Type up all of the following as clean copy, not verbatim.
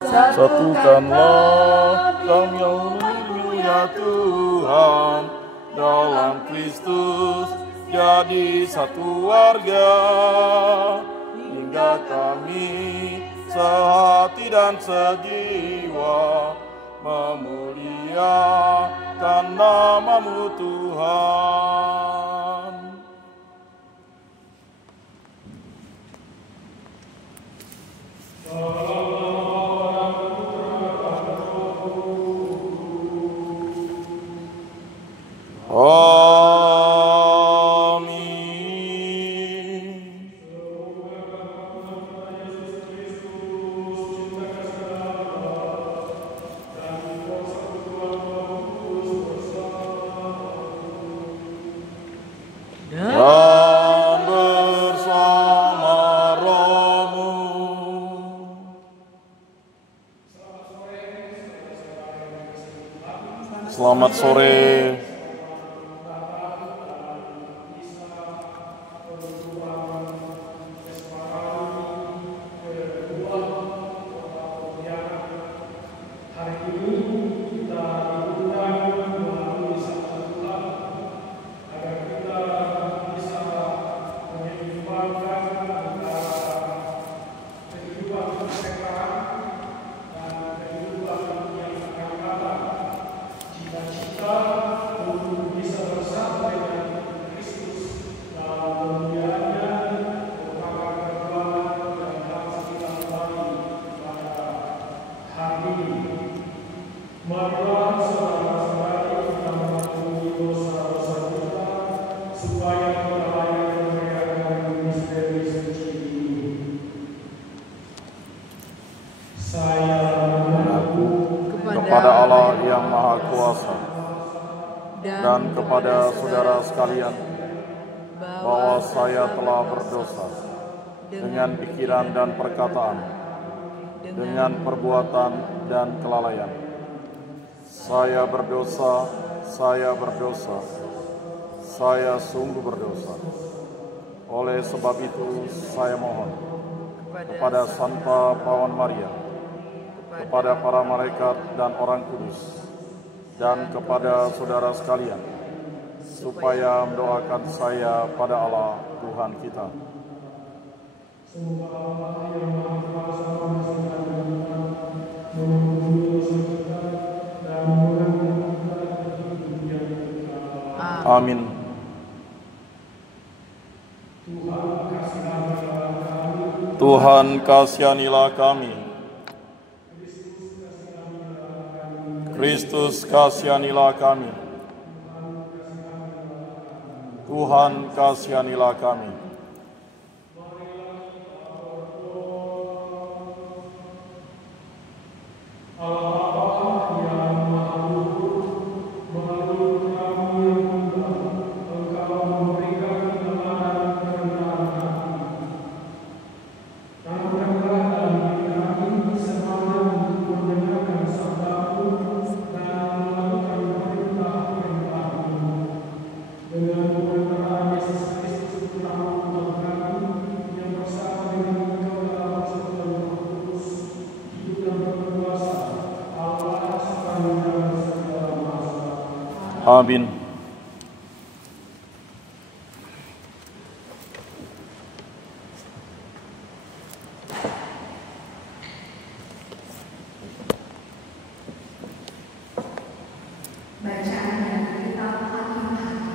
Satukanlah kami ya Tuhan dalam Kristus, jadi satu warga, hingga kami sehati dan sejiwa memuliakan nama-Mu Tuhan. Selamat sore. Kepada Allah yang Maha Kuasa dan kepada saudara sekalian, bahwa saya telah berdosa dengan pikiran dan perkataan, dengan perbuatan dan kelalaian. Saya berdosa, saya sungguh berdosa. Oleh sebab itu saya mohon kepada Santa Pawan Maria, kepada para malaikat dan orang kudus, dan kepada saudara sekalian, supaya mendoakan saya pada Allah Tuhan kita. Amin. Tuhan kasihanilah kami. Kristus kasihanilah kami. Tuhan kasihanilah kami. Amin. Bacaan dari kitab Al-Hakim.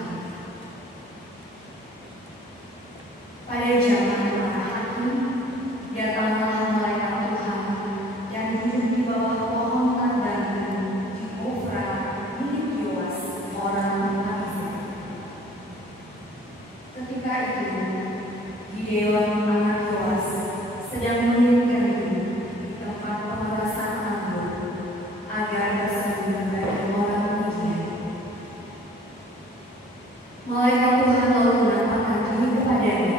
Pada zaman para hakim, datanglah malaikat Tuhan yang duduk di bawah pohon tandanya di Ofra milik Yoas orang Arisa. Ketika itu, Gideon anak Yoas sedang mengirimkan diri di tempat pemerasan anggur agar bersembunyi dari orang Midian. Malaikat Tuhan lalu menampakkan diri kepadanya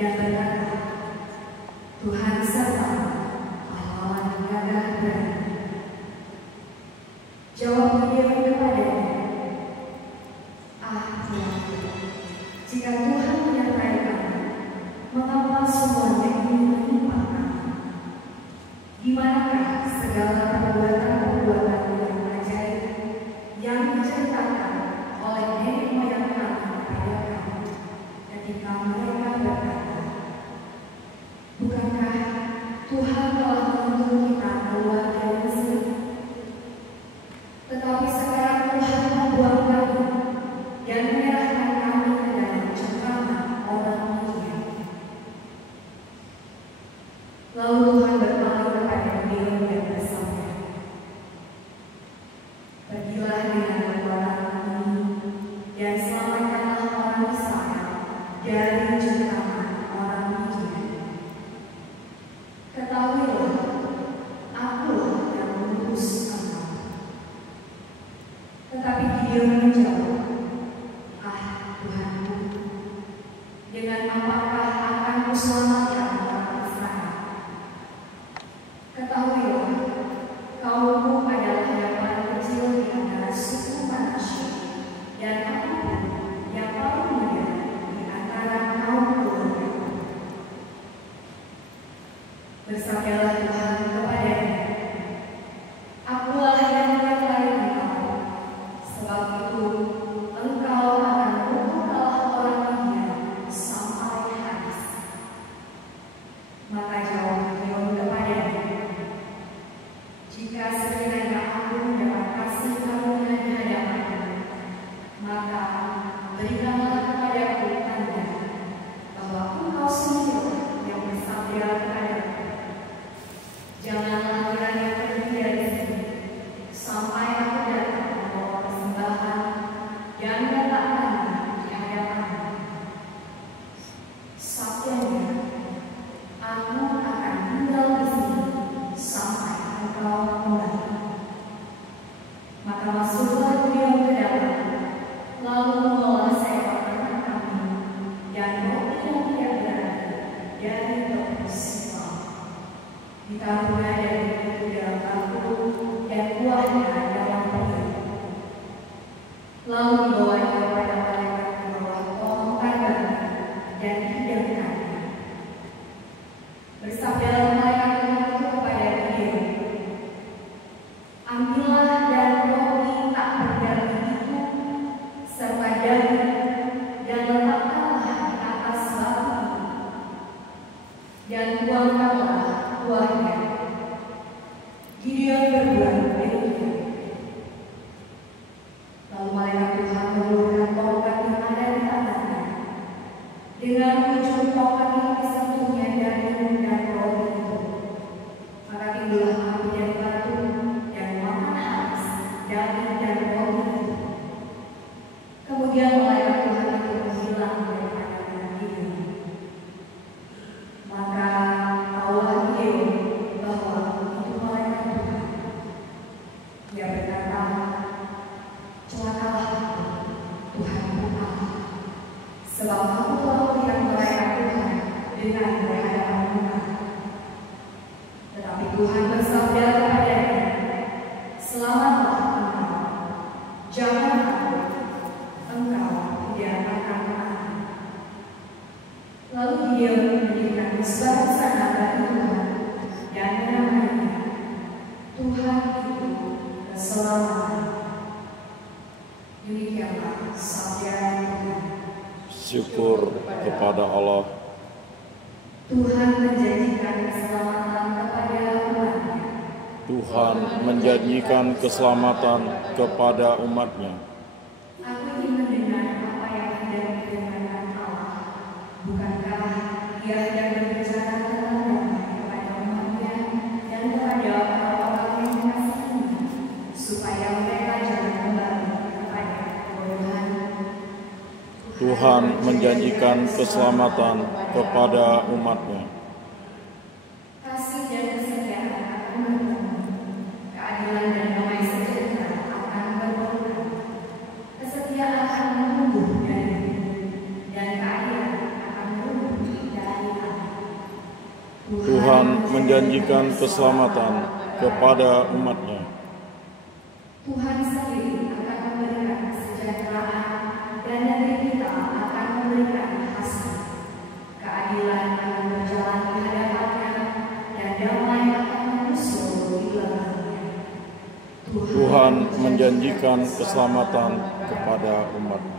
dan berkata, Tuhan sertamu, pahlawan gagah berani. Jawab Gideon kepadanya, Tuhan, jika Tuhan menyertai kami, mengapa semuanya ini menimpa kami? Di manakah segala perbuatan-perbuatan yang ajaib yang diceritakan oleh nenek moyang kami kepada kami ketika mereka berkata, bukankah Tuhan telah menuntun kita keluar dari Mesir? Tetapi sekarang Tuhan membuang kami dan menyerahkan kami ke dalam cengkraman orang Midian. Lalu Tuhan berpaling kepada Gideon dan bersabda, pergilah dengan peperangan ini dan selamatkanlah orang Israel dari cengkraman orang Midian. Ketahuilah, aku yang mengutus engkau. Tetapi Gideon menjawab, Tuhanku, dengan apakah akan kuselamatkan orang Israel? Ketahuilah, kaummu adalah yang paling kecil di antara suku Manasye, dan aku pun yang paling muda di antara kaum keluarga. Bersabdalah Tuhan kepadanya, akulah yang menyertai engkau, sebab itu engkau akan memukul orang Midian sampai habis. Maka jawab Gideon kepadanya, jika sekiranya aku mendapat kasih karunia di hadapanmu, maka berikanlah kepadaku tanda bahwa engkau sendiri yang bersabda kepadaku, janganlah kiranya pergi dari sini sampai aku datang membawa persembahan dan meletakkannya di hadapanmu. Sabdanya, aku akan tinggal di sini sampai engkau kembali. Maka masuklah Gideon ke dalam, lalu mengolah seekor anak kambing dan roti yang tidak berarti dari tepung silam. Ditaruhnya dari itu dalam bangku dan buahnya dalam piring. Lalu dibawanya kepada malaikat di bawah pohon karban dan dihidangkannya. Bersabdalah malaikat Tuhan itu kepada Gideon, ambillah dan roti tak berdaging itu serta daging dan letakkanlah di atas batu itu, dan buangkanlah buahnya. Gideon berbuat demikian. Lalu malaikat Tuhan mengulurkan tongkat yang ada di tangannya. Dengan ujung tongkat itu disentuhnya daging dan roti itu. Maka timbullah api dari batu dan makan habis daging dan roti itu. Kemudian malaikat Tuhan itu menghilang dari pandangan Gideon. Maka taulah Gideon bahwa itu malaikat Tuhan. Dia berkata, celakalah aku, Tuhanku Allah, sebab aku telah melihat malaikat Tuhan dengan berhadapan muka. Tetapi Tuhan bersabda kepadanya, selamatlah engkau, jangan takut, engkau tidak akan mati. Lalu Gideon mendirikan mesbah di sana bagi Tuhan dan menamainya Tuhan itu keselamatan. Demikianlah sabda Tuhan. Syukur kepada Allah. Tuhan menjanjikan keselamatan kepada umatnya. Tuhan menjanjikan keselamatan kepada umatnya. Aku ingin mendengar apa yang hendak difirmankan Allah. Bukankah Dia hendak berbicara tentang damai kepada umatnya dan kepada orang-orang yang dikasihinya, supaya mereka jangan kembali kepada kebodohan. Tuhan menjanjikan keselamatan kepada umatnya. Kasih dan kesetiaan akan bertemu, keadilan dan damai sejahtera akan berpelukan. Kesetiaan akan menumbuh dari bumi, dan keadilan akan menumbuh dari tanah. Tuhan menjanjikan keselamatan kepada umatnya. Tuhan sendiri akan memberikan kesejahteraan dan negeri kita akan memberikan hasil. Keadilan akan berjalan di hadapannya dan damai akan menyusul di belakangnya. Tuhan menjanjikan keselamatan kepada umat-Nya.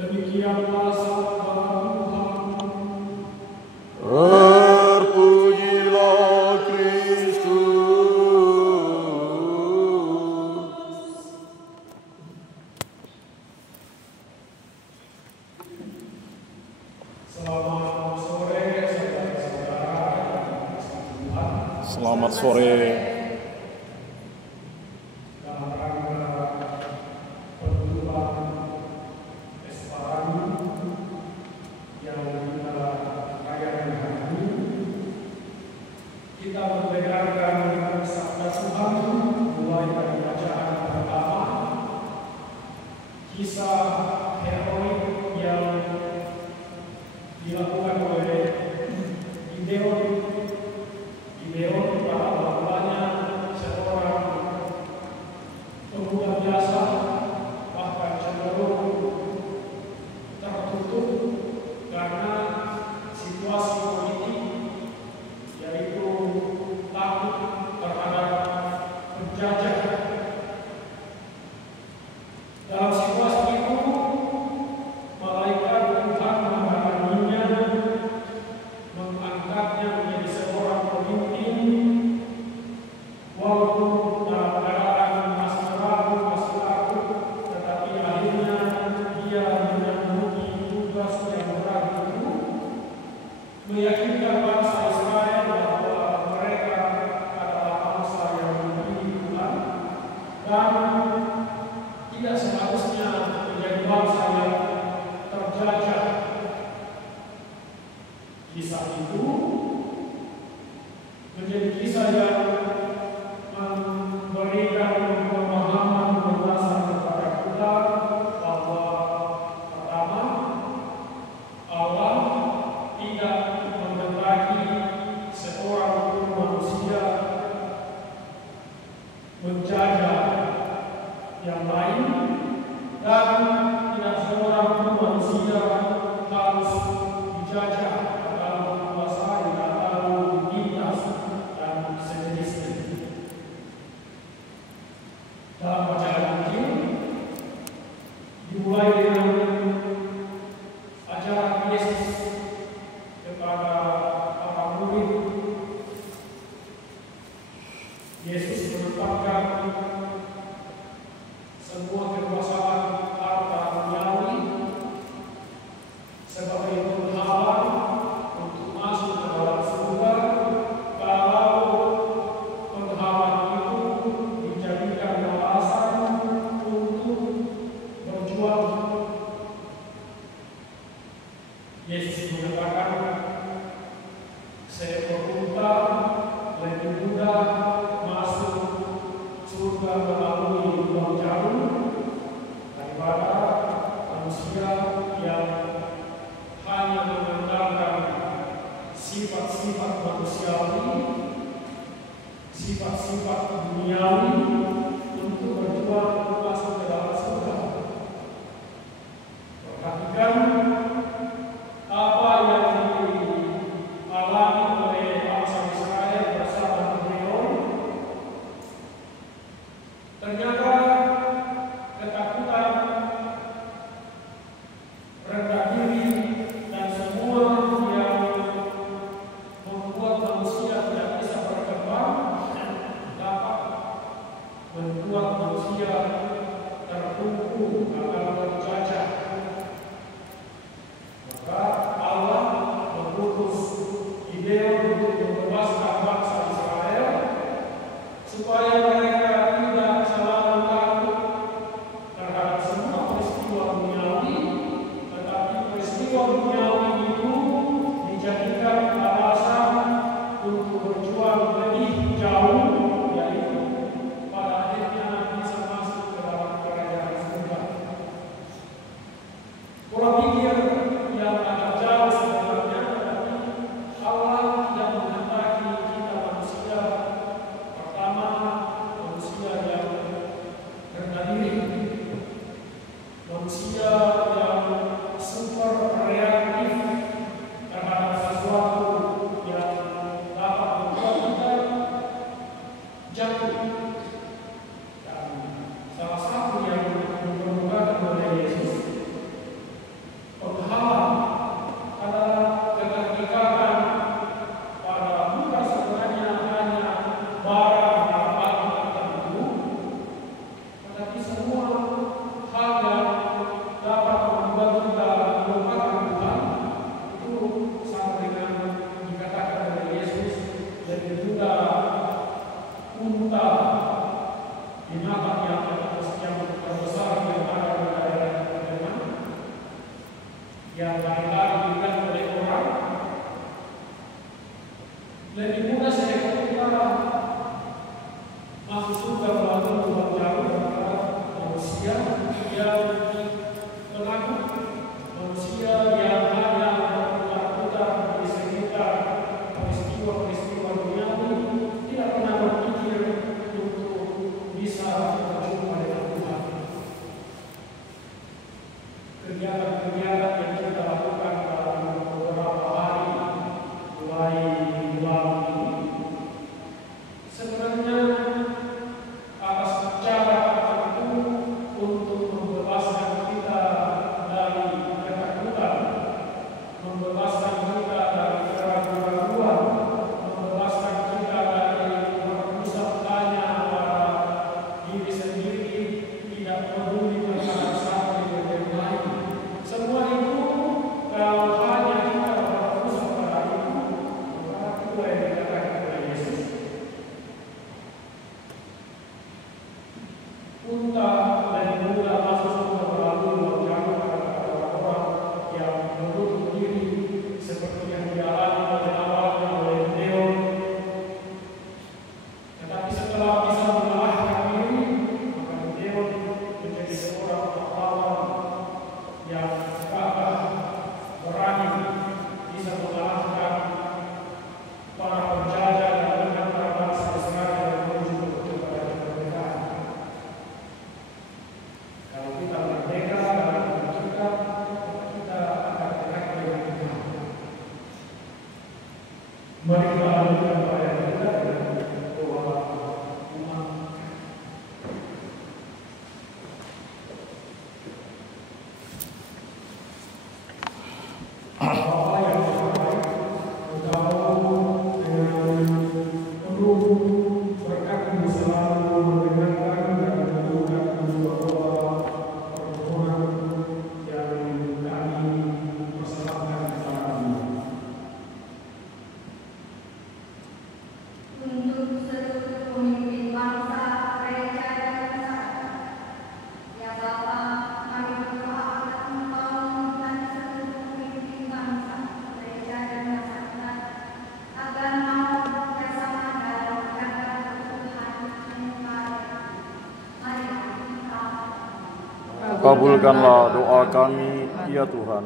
Demikianlah sabda Tuhan. Terpujilah Kristus. Selamat sore saudara-saudara. Selamat sore. Dalam rangka penutupan Esperanto yang kita rayakan hari ini, kita mendengarkan sabda Tuhan mulai dari bacaan pertama, kisah heroik yang dilakukan oleh Gideon pada awalnya seorang pemuda biasa, bahkan cenderung tertutup karena situasi politik, yaitu takut terhadap penjajah. Dalam situasi itu, malaikat Tuhan menghalanginya, mengangkatnya menjadi seorang pemimpin, walaupun dalam keadaan masih ragu, masih takut, tetapi akhirnya dia menyambungi tugas yang berat itu, meyakinkan bangsa Israel bahwa mereka adalah bangsa yang dipilih Tuhan dan tidak seharusnya menjadi bangsa yang terjajah. Kisah itu menjadi kisah yang memberikan pemahaman berdasar kepada kita bahwa pertama, Allah tidak menghendaki seorang pun manusia menjajah yang lain, dan tidak seorang pun manusia harus dijajah atau dikuasai atau ditindas dan sejenisnya. Dalam bacaan Injil dimulai dengan ajaran Yesus kepada para murid. Yesus menetapkan semua kekuasaan harta duniawi sebagai penghalang untuk masuk ke dalam surga kalau penghalang itu dijadikan alasan untuk berjuang. Yesus mengatakan seekor unta lebih mudah masuk surga melalui lubang jarum daripada manusia yang hanya mengandalkan sifat-sifat manusiawi, sifat-sifat duniawi untuk berjuang masuk ke dalam surga. Perhatikan apa yang dialami oleh bangsa Israel bersama Gideon. Ternyata ketakutan, rendah diri, dan semua yang membuat manusia tidak bisa berkembang dapat membuat manusia membebaskan kita dari keraguan-keraguan, membebaskan kita dari berpusat tanya pada diri sendiri, tidak peduli terhadap satu yang lain. Semua itu kalau hanya kita berpusat pada itu, maka itu yang dikatakan oleh Yesus. Unta dan kuda masuk surga berlalu menjauh kepada orang yang menutup diri seperti yang dialami pada awalnya oleh Gideon. Tetapi setelah bisa mengalahkan diri, maka Gideon menjadi seorang pahlawan yang gagah, berani, bisa mengalahkan para penjajah dan mengantar bangsa Israel menuju kepada kemerdekaan. Kalau kita merdeka dalam kita, kita akan dekat dengan Tuhan. Mari kita lakukan upaya kita dengan doa umat. Bapa yang terbaik, Engkau dengan penuh berkat-Mu selalu mendengarkan dan menentukan doa permohonan yang kami persembahkan kepadamu. Untuk seluruh pemimpin bangsa, gereja, dan masyarakat. Ya Bapa, kami berdoa agar Engkau dan seluruh pemimpin bangsa, gereja, dan masyarakat agar mau bekerjasama dalam menjaga keutuhan negara. Mari kita Kabulkanlah doa kami, ya Tuhan.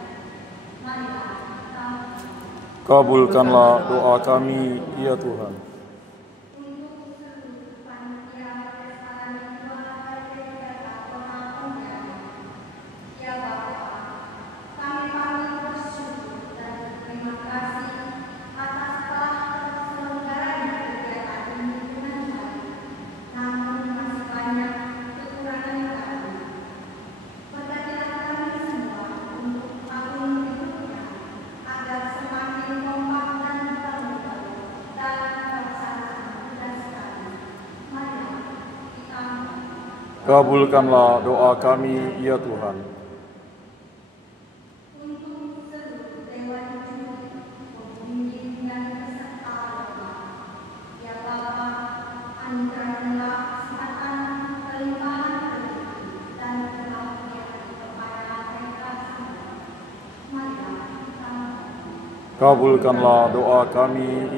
Kabulkanlah doa kami, ya Tuhan. Kabulkanlah doa kami, ya Tuhan. Kabulkanlah doa kami,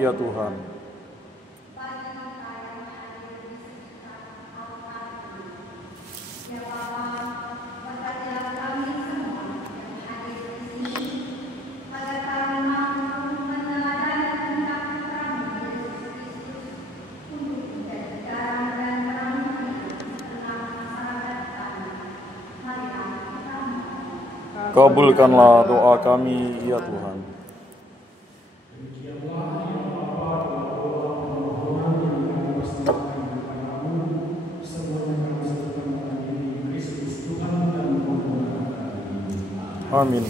ya Tuhan. Kabulkanlah doa kami, ya Tuhan. Amin.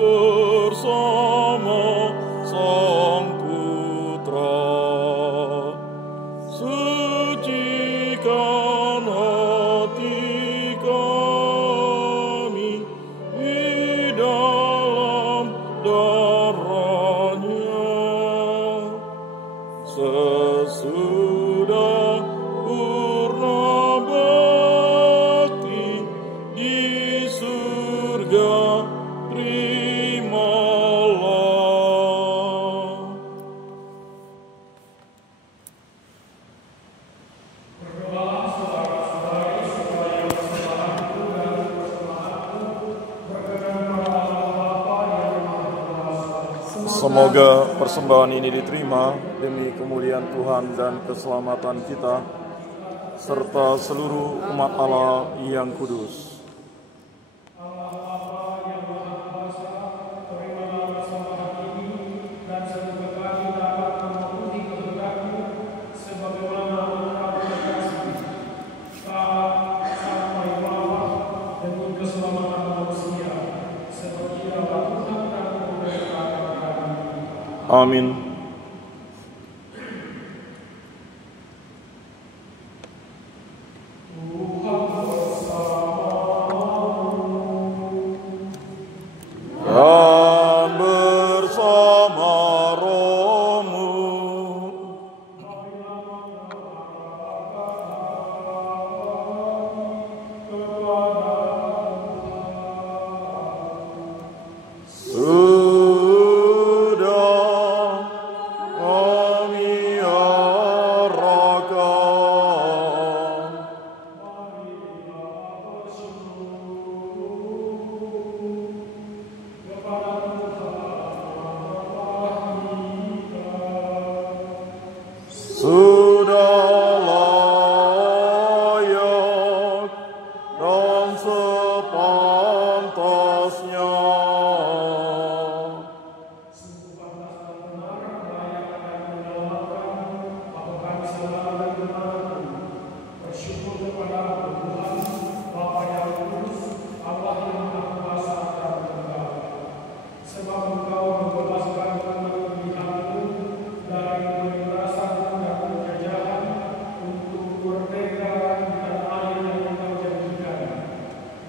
bersama Sang Putra. Sucikan hati kami di dalam darah-Nya. Sesudah purna bakti di surga, terimalah. Berdoalah saudara-saudari supaya persembahanku dan persembahanku berkenan pada Allah Bapa yang Maha Kuasa. Semoga persembahan ini diterima demi kemuliaan Tuhan dan keselamatan kita, serta seluruh umat Allah yang kudus. Allah Bapa yang Maha Kuasa, terimalah persembahan ini dan semoga kami dapat memenuhi kehendak-Mu sebagaimana Engkau berkasih, taat sampai bawah demi keselamatan manusia, seperti Allah Tuhan dan memberkati kami. Amin. Dan bersama rohmu. Sudah kami arahkan. Sudah layak dan sepantasnya. Bersyukur kepada Tuhan Bapa yang kudus, Allah yang Maha Kuasa dan Tunggal. Sebab Engkau membebaskan umat pilihan-Mu dari penindasan dan penjajahan untuk merdeka di tanah air yang Engkau janjikan.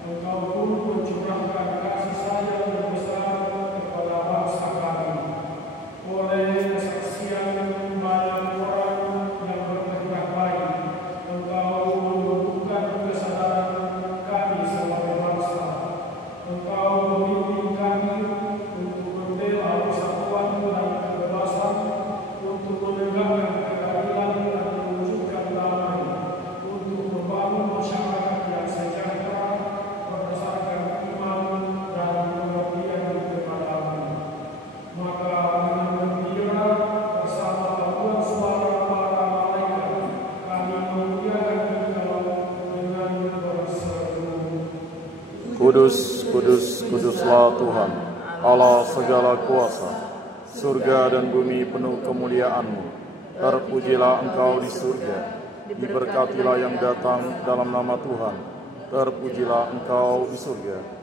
Engkau pun mencurahkan kasih sayang yang besar kepada bangsa kami. Oleh kesaksian banyak orang yang berkehendak baik, Engkau menumbuhkan kesadaran kami sebagai bangsa. Engkau memimpin kami untuk membela persatuan dan kebebasan, untuk menegakkan keadilan dan mewujudkan damai, untuk membangun masyarakat yang sejahtera berdasarkan iman dan pengabdian kepada-Mu. Maka dengan gembira bersama paduan suara para malaikat, kami memuliakan Engkau dengan berseru. Kudus, kudus, kuduslah Tuhan, Allah segala kuasa. Surga dan bumi penuh kemuliaan-Mu. Terpujilah Engkau di surga. Diberkatilah yang datang dalam nama Tuhan. Terpujilah Engkau di surga.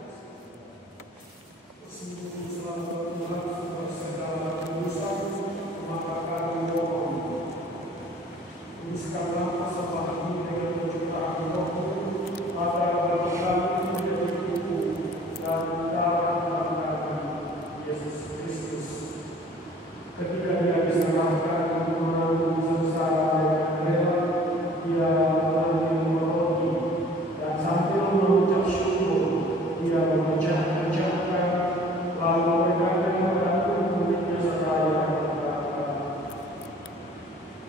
Tuliskanlah persembahan ini dengan penciptaan Roh-Mu, agar bagi kami menjadi tubuh dan darah Yesus Kristus. Ketika Dia diserahkan untuk menanggung sengsara dengan rela, Dia mengambil roti dan sambil mengucap syukur, Dia memecah-mecahkan, lalu berkata kepada murid-muridnya seraya berkata,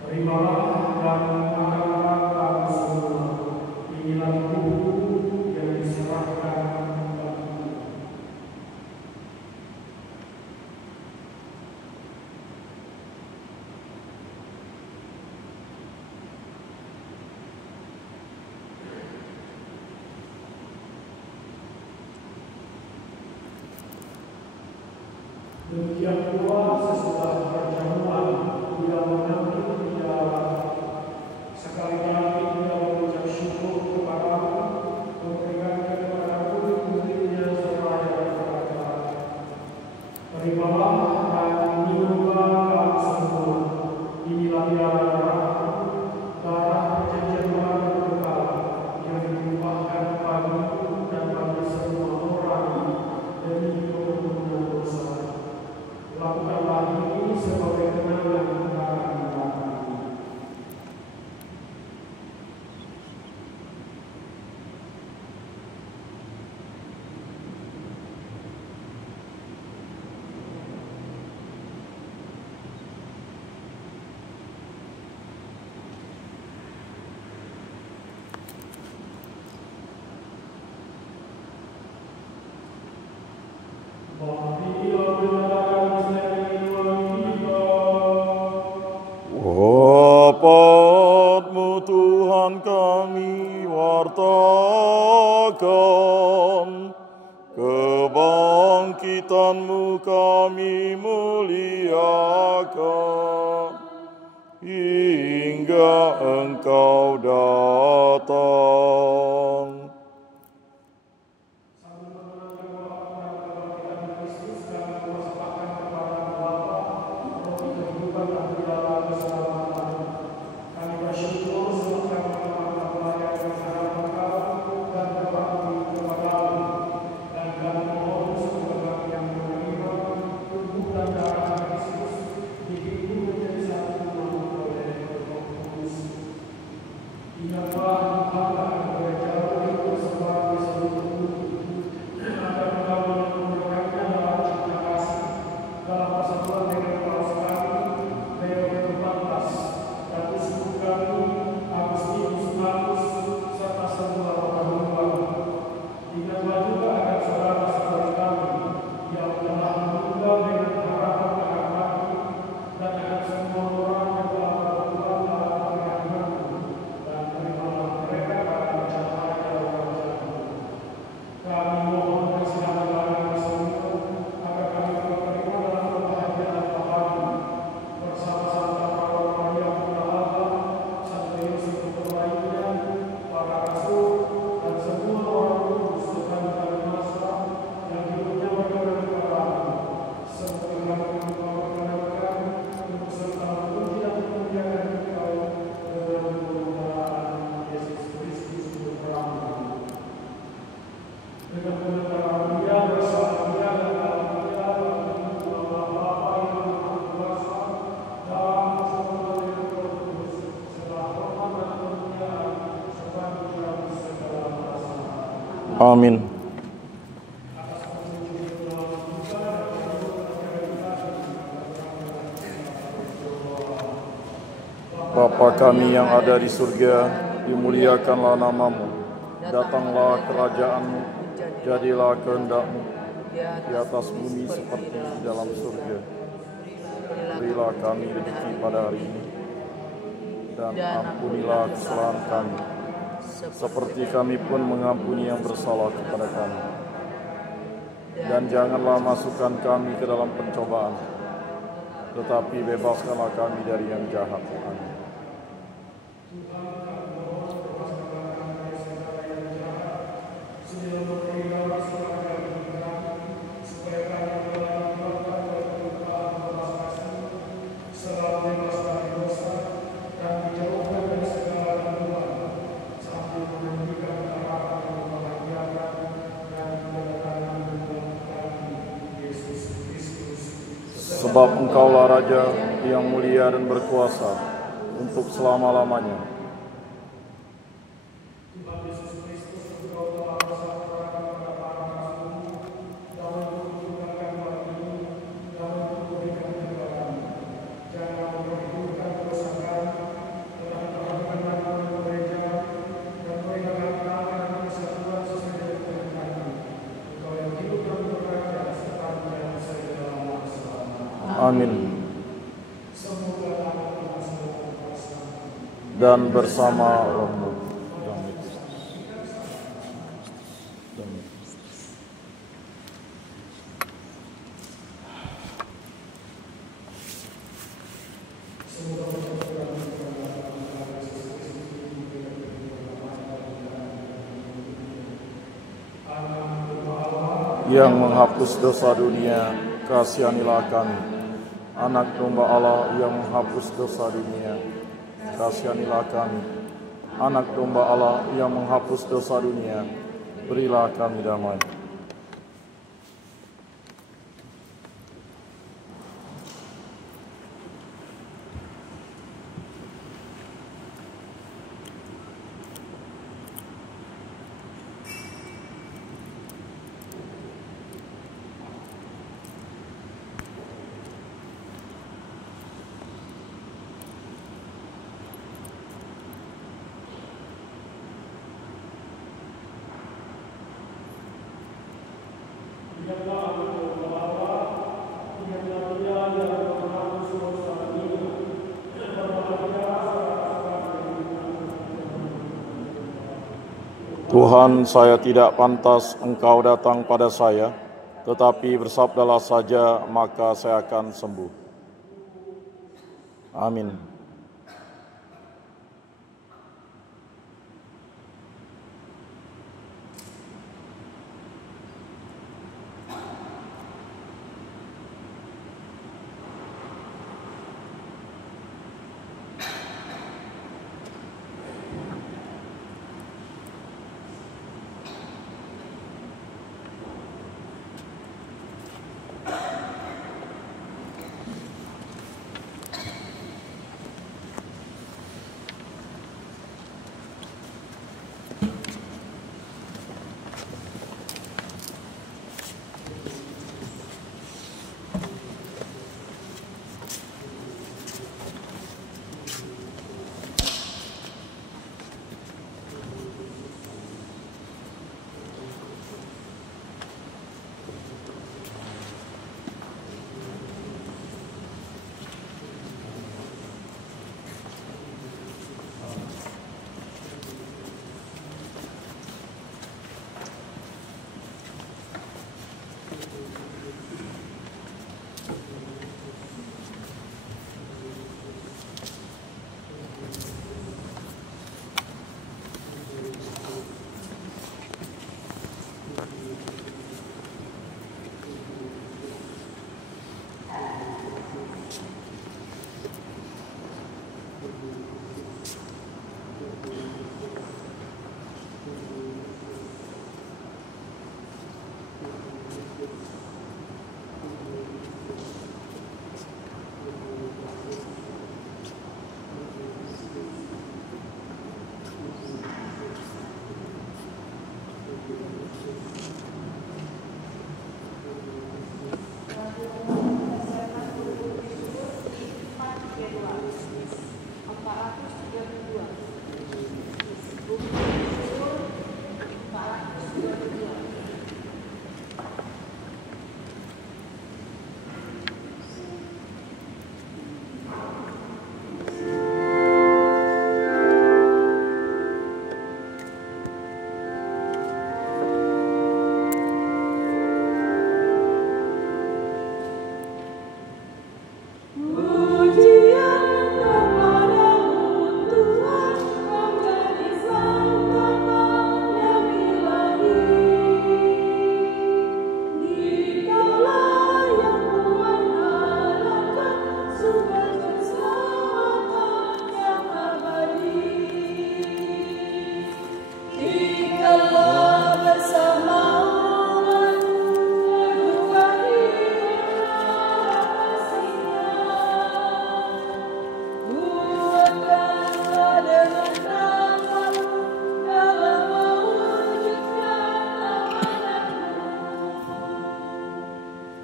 "Terimalah dan makanlah kamu semua, inilah tubuhku yang diserahkan bagimu." Demikian pula sesudah perjamuan, Dia mengambil piala. Sekali lagi Dia mengucap syukur kepadamu, memberikan kepada murid-muridnya seraya berkata, Terimalah dan minumlah kamu semua. Inilah piala darahku, darah perjanjian baru dan kekal, yang ditumpahkan bagimu dan bagi semua orang demi pengampunan dosa. Lakukanlah ini sebagai kenangan akan kami. Wafat-Mu Tuhan kami wartakan, kebangkitan-Mu kami muliakan, hingga Engkau datang. Amin. Bapa kami yang ada di surga, dimuliakanlah nama-Mu. Datanglah kerajaan-Mu, jadilah kehendak-Mu di atas bumi seperti di dalam surga. Berilah kami rezeki pada hari ini, dan ampunilah kesalahan kami, seperti kami pun mengampuni yang bersalah kepada kami. Dan janganlah masukkan kami ke dalam pencobaan, tetapi bebaskanlah kami dari yang jahat. Amin. Sebab Engkaulah Raja yang mulia dan berkuasa untuk selama-lamanya. Amin. Dan bersama Roh-Mu. Yang menghapus dosa dunia, kasihanilah kami. Anak domba Allah yang menghapus dosa dunia, kasihanilah kami. Anak domba Allah yang menghapus dosa dunia, berilah kami damai. Tuhan, saya tidak pantas Engkau datang pada saya, tetapi bersabdalah saja, maka saya akan sembuh. Amin.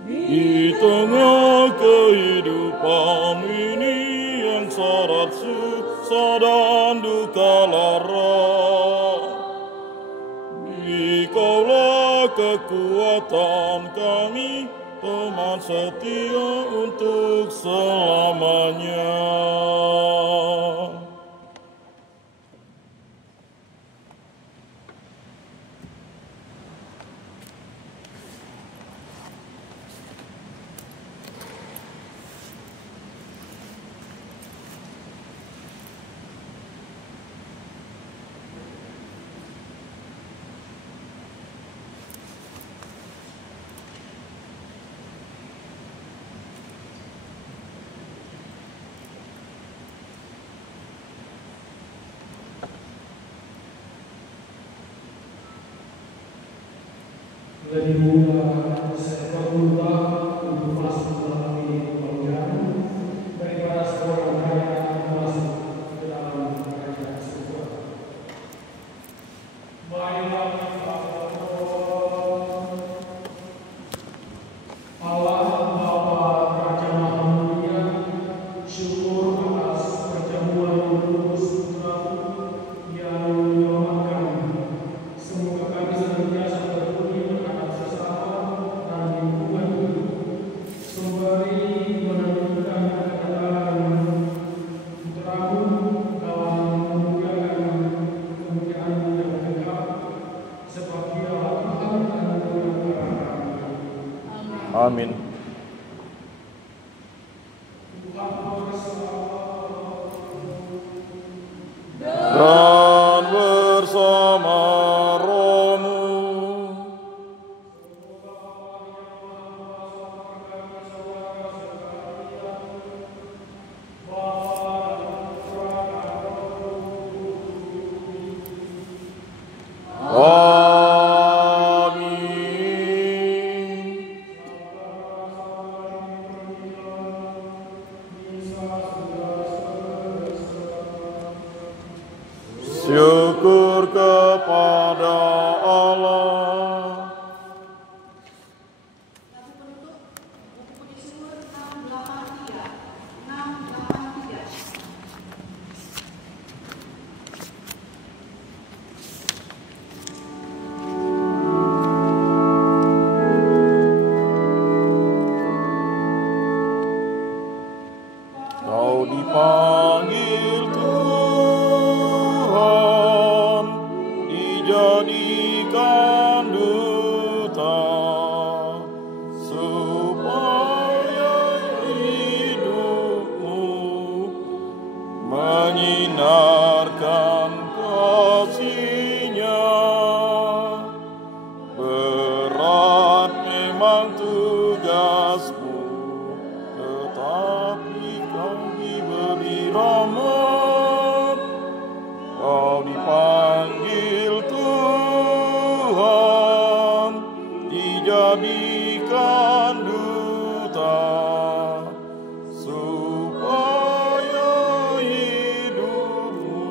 Di tengah kehidupan ini yang syarat susah dan duka lara, Dikaulah kekuatan kami, teman setia untuk selamanya. Lebih mudah saya berubah untuk masuk dalam penjara daripada seorang kaya masuk ke dalam kerajaan surga. Marilah kita berdoa. Allah Bapa Raja Maha Mulia, syukur atas perjamuan kudus Putra-Mu yang menyelamatkan. Semoga kami senantiasa berbudi terhadap sesama dan lingkungan hidup, sembari menantikan kedatangan Putra-Mu dalam memuliakan kemuliaan-Mu yang kekal, sebab Dialah Tuhan dan Tuhan kami. Amin. Dan bersama rohmu. Amin. Syukur kepada Allah. Lagu penutup buku puji syukur 683. Kau dipanggil Tuhan, dijadikan duta, supaya hidupmu menyinarkan kasih-Nya. Berat memang tugasmu, tetapi kau diberi rahmat. Kau dipanggil Tuhan, dijadikan duta, supaya hidupmu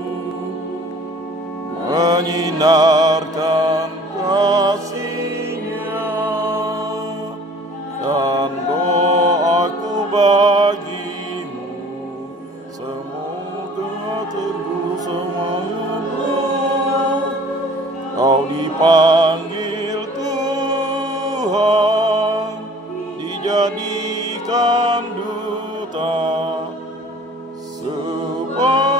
menyinarkan kasih-Nya. Dan doaku bagimu, semoga teguh semangatmu. Kau dipanggil Tuhan, dijadikan duta, supaya